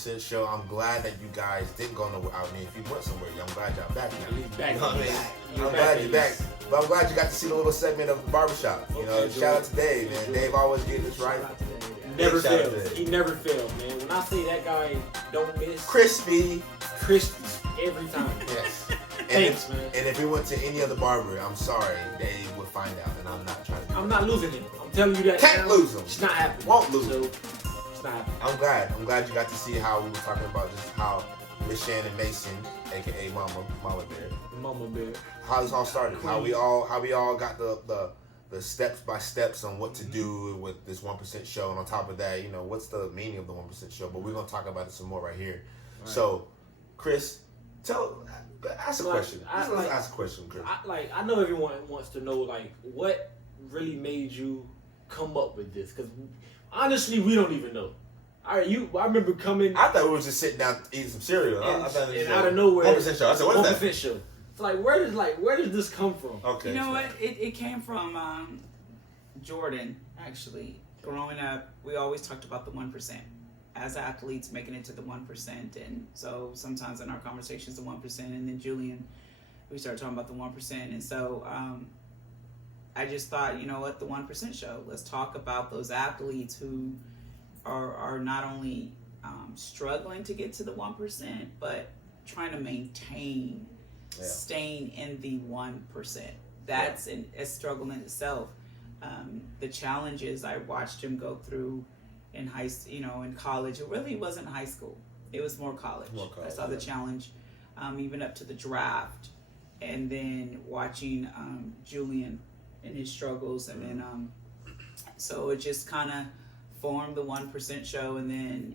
1% show. I'm glad that you guys didn't go nowhere. I mean, if you went somewhere, I'm glad y'all back now. You know what I mean? I'm glad you're back. But I'm glad you got to see the little segment of the barbershop. You know, shout out to Dave, man. Dave always getting this right. Never fails. He never fails, man. When I say that guy don't miss, crispy every time. Yes. Thanks, man. And if we went to any other barber, I'm sorry, Dave would find out, and I'm not trying to. I'm not losing him. I'm telling you that. Can't lose him. It's not happening. Won't lose so, him. It's not happening. I'm glad you got to see how we were talking about just how Miss Shannon Mason, aka Mama Bear, how this all started. How we all got the steps by steps on what to do with this 1% show, and on top of that, you know, what's the meaning of the 1% show. But we're gonna talk about it some more right here. Right. So, Chris, ask a question. Let's ask a question, Chris. I know everyone wants to know, like, what really made you come up with this? Because honestly, we don't even know. I remember coming. I thought we were just sitting down eating some cereal. And, I thought it was out of nowhere, 1% show. I said, what is that? 1% show. It's like, where did this come from? Okay. You know what? It came from Jordan, actually. Growing up, we always talked about the 1%. As athletes making it to the 1%, and so sometimes in our conversations the 1%, and then Julian, we started talking about the 1%, and so I just thought, you know what, the 1% show. Let's talk about those athletes who are not only struggling to get to the 1%, but trying to maintain staying in the 1%. That's a struggle in itself. The challenges I watched him go through in in college. It really wasn't high school. It was more college. I saw the challenge, even up to the draft, and then watching Julian and his struggles, and then so it just kind of formed the 1% show. And then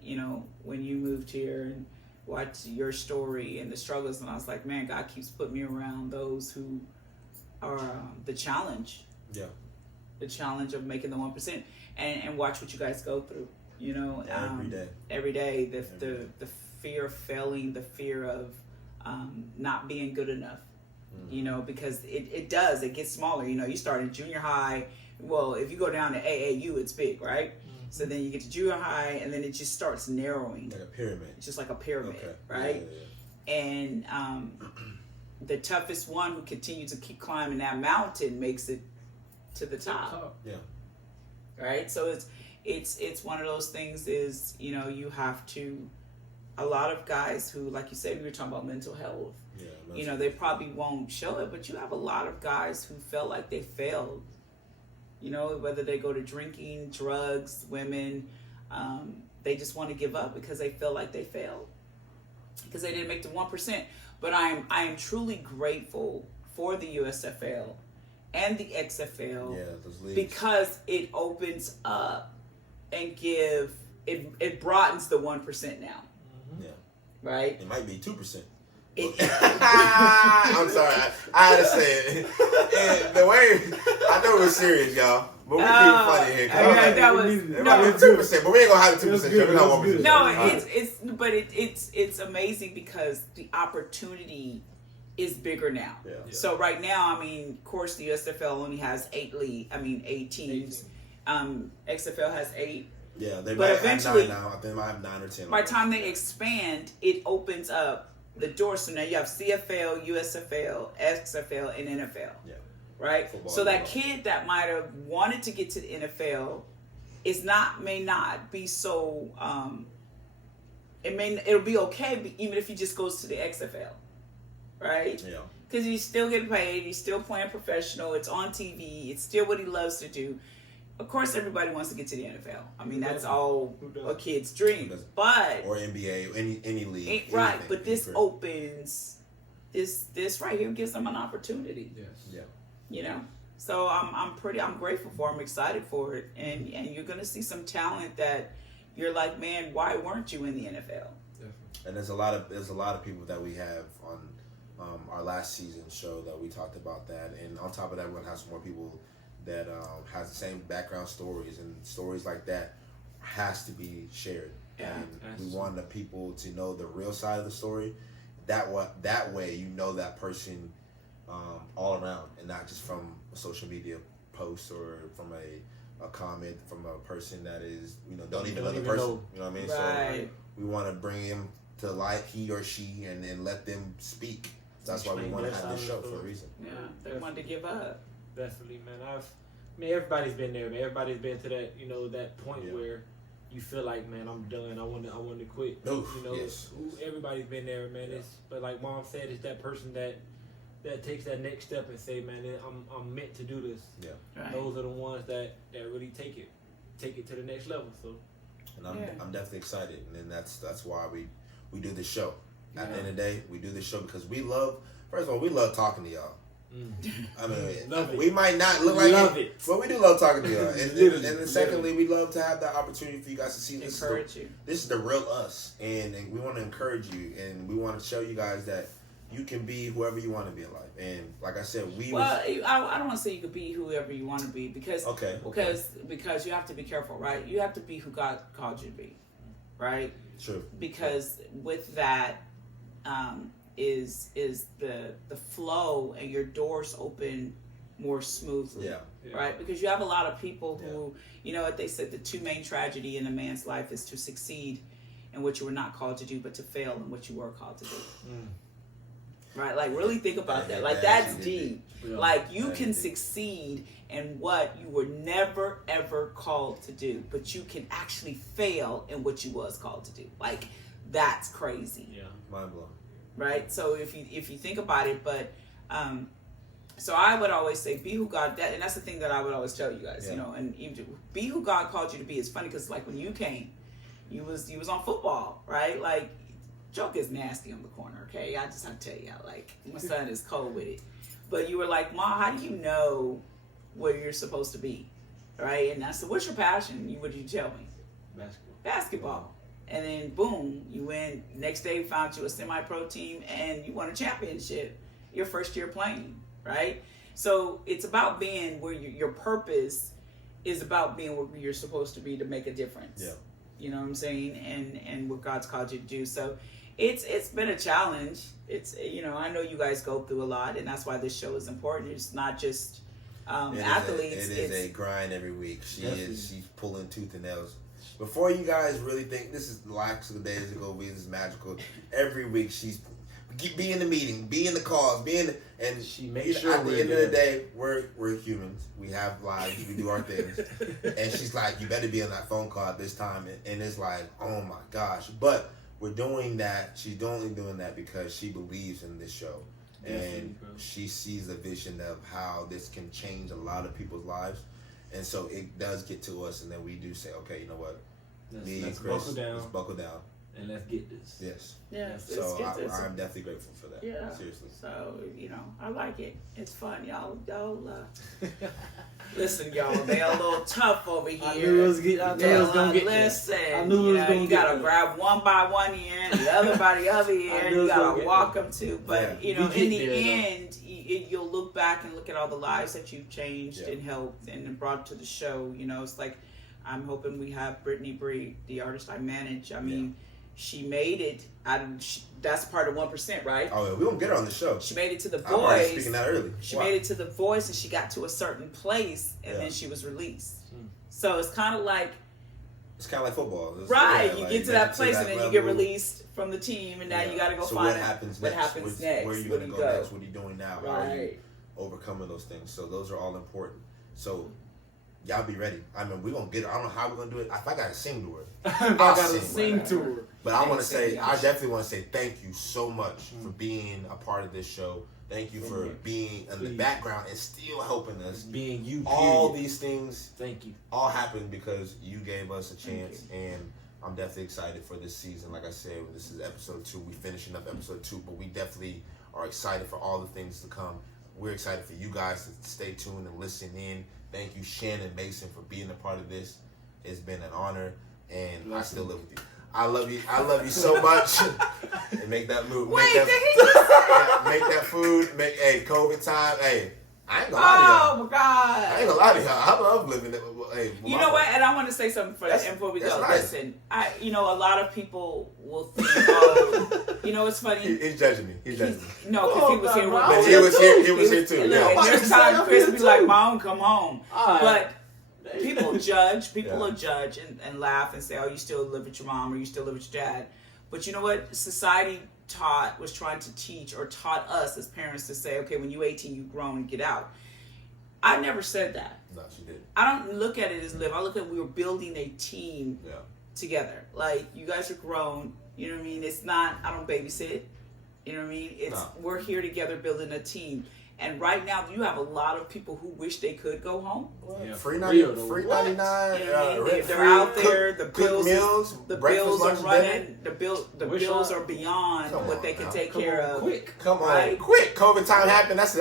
when you moved here and watched your story and the struggles, and I was like, man, God keeps putting me around those who are the challenge. Yeah. The challenge of making the 1%. And watch what you guys go through, every day. The fear of failing, the fear of not being good enough, because it gets smaller. You start in junior high. Well, if you go down to AAU, it's big, right? Mm-hmm. So then you get to junior high, and then it just starts narrowing. Like a pyramid. It's just like a pyramid, right? Yeah. And the toughest one who continues to keep climbing that mountain makes it to the top. Yeah. Right, so it's one of those things is you have to, a lot of guys who, like you said, we were talking about mental health. Yeah, they probably won't show it, but you have a lot of guys who felt like they failed. Whether they go to drinking, drugs, women, they just want to give up because they feel like they failed because they didn't make the 1%. But I am truly grateful for the USFL and the XFL, because it opens up and it broadens the 1% now. Mm-hmm. Yeah. Right? It might be 2%. I'm sorry, I had to say it. And the way, I know we're serious, y'all, but we keep it funny here. It might be 2%, but we ain't gonna have a 2% show. We're not 1%. No, it's amazing because the opportunity is bigger now. Yeah. So right now, of course, the USFL only has 8 teams. XFL has 8. Yeah, they but might eventually, have 9 now. They might have 9 or 10. By the time they expand, it opens up the door. So now you have CFL, USFL, XFL, and NFL. Yeah. Right? Football, so that kid that might have wanted to get to the NFL may not be so. It'll be okay, even if he just goes to the XFL. Right? Yeah. Because he's still getting paid. He's still playing professional. It's on TV. It's still what he loves to do. Of course, everybody wants to get to the NFL. That's all a kid's dream. But or NBA, any league. Right. But this opens. This right here gives them an opportunity. Yes. Yeah. So I'm grateful for it. I'm excited for it. And you're gonna see some talent that you're like, man, why weren't you in the NFL? And there's a lot of people that we have on our last season show that we talked about that, and on top of that, we're gonna have some more people that has the same background stories, and stories like that has to be shared. Yeah, and we want the people to know the real side of the story. That way, that person all around, and not just from a social media post or from a comment from a person that is don't even know the person. Know. You know what I mean? Right. We want to bring him to life, he or she, and let them speak. That's why we want to have this show for a reason. Yeah, they wanted to give up. Definitely, man. Everybody's been there, man. Everybody's been to that, that point where you feel like, man, I'm done. I want to quit. Oof, yes. Everybody's been there, man. But like Mom said, it's that person that takes that next step and say, man, I'm meant to do this. Yeah. Right. Those are the ones that really take it to the next level. So, and I'm definitely excited, and then that's why we do this show. At the end of the day, we do this show because we love. First of all, we love talking to y'all. I mean, we might not look like it, but we do love talking to y'all. And then secondly, we love to have the opportunity for you guys to see this. This is the real us, and we want to encourage you, and we want to show you guys that you can be whoever you want to be in life. And like I said, I don't want to say you could be whoever you want to be because you have to be careful, right? You have to be who God called you to be, right? Sure. Because with that. Is the flow and your doors open more smoothly, right? Because you have a lot of people who, they said the two main tragedy in a man's life is to succeed in what you were not called to do, but to fail in what you were called to do. Right? Like really think about that. Like that's deep. Like you can succeed in what you were never ever called to do, but you can actually fail in what you was called to do. Like that's crazy. Yeah. Mind blowing. Right, so if you think about it, but so I would always say be who God, and that's the thing that I would always tell you guys, and be who God called you to be. It's funny because like when you came, you was on football, right? Like joke is nasty on the corner, okay? I just have to tell you, like my son is cold with it, but you were like, Ma, how do you know where you're supposed to be, right? And I said, what's your passion? What did you tell me? Basketball. And then boom, you win. Next day, we found you a semi-pro team, and you won a championship your first year playing, right? So it's about being where your purpose is about being where you're supposed to be to make a difference. Yeah. You know what I'm saying? And what God's called you to do. So it's been a challenge. It's I know you guys go through a lot, and that's why this show is important. It's not just athletes. It is a grind every week. She's pulling tooth and nails. Before you guys really think this is the last of the days ago, this is magical. Every week she's be in the meeting, be in the calls, and she makes sure at the end of the day, we're humans. We have lives. We do our things. And she's like, you better be on that phone call at this time. And it's like, oh my gosh. But we're doing that. She's only doing that because she believes in this show. And she sees the vision of how this can change a lot of people's lives. And so it does get to us, and then we do say, okay, you know what? Let's buckle down. And let's get this. Yes. Yeah. So I'm definitely grateful for that. Yeah. Seriously. So, I like it. It's fun. Y'all listen, y'all, they a little tough over here. I knew it was going to get listen, I knew it was going to you got to grab one by one ear and the other by the other ear, and you got to walk them too. But, in the end, you'll look back and look at all the lives that you've changed and helped and brought to the show. It's like, I'm hoping we have Brittany Bree, the artist I manage. I mean, she made it. That's part of 1%, right? Oh, yeah, we won't get her on the show. She made it to The Voice. I'm already speaking that early. She made it to The Voice, and she got to a certain place, and then she was released. So it's kind of like... It's kind of like football. You get to that place, and then you get released from the team, and now you got to go find what happens next. Where are you going to go next? What are you doing now? How are you overcoming those things? So those are all important. So... y'all be ready. I mean, we're going to get it. I don't know how we're going to do it. If I got to sing to her, I'll sing to her. But I definitely want to say thank you so much for being a part of this show. Thank you for being in the background and still helping us. Being you. All these things. Thank you. All happened because you gave us a chance. And I'm definitely excited for this season. Like I said, this is episode 2. We're finishing up episode 2. But we definitely are excited for all the things to come. We're excited for you guys to stay tuned and listen in. Thank you, Shannon Mason, for being a part of this. It's been an honor, and I still live with you. I love you. I love you so much. And make that move. Make that food. Hey, COVID time. Hey, I ain't gonna lie to y'all. Oh my God. I ain't gonna lie to y'all. I love living it. Hey, you know what? And I want to say something before we go. Nice. Listen, a lot of people will think, oh, it's funny. He's judging me. No, because he was here with me. He was here too. And there's time Chris be like, Mom, come home. But People judge. People will judge and laugh and say, "Oh, you still live with your mom or you still live with your dad." But you know what? Society was trying to teach or taught us as parents to say, "Okay, when you're 18, you've grown and get out." I never said that. No, she didn't. I don't look at it as live. I look at we were building a team together. Like, you guys are grown. You know what I mean? It's not, I don't babysit. You know what I mean? We're here together building a team. And right now, you have a lot of people who wish they could go home. Yeah. Free 99. You know what I mean? They're out there. The bills are running. The bills are beyond what they can take care of. Come on, quick! COVID time happened. That's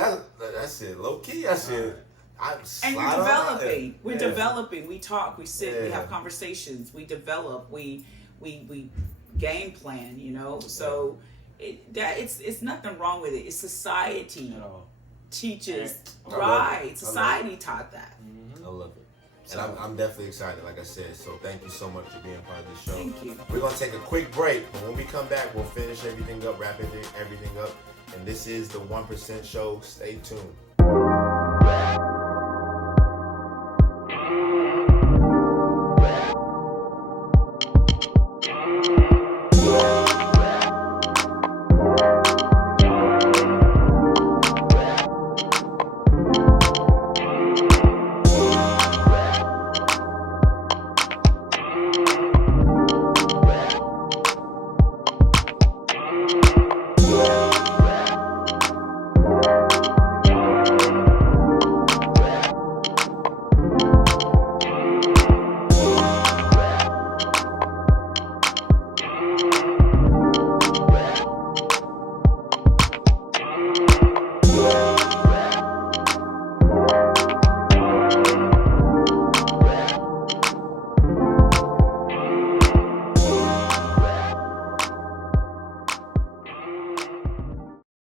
it. Low key. That's it. And you're developing. We're developing. We talk. We sit. We have conversations. We develop. We game plan. You know. So it's nothing wrong with it. It's society teaches. Right. Society taught that. I love it. And I'm definitely excited, like I said. So thank you so much for being part of this show. Thank you. We're gonna take a quick break, but when we come back, we'll finish everything up, wrap everything up. And this is the 1% Show. Stay tuned.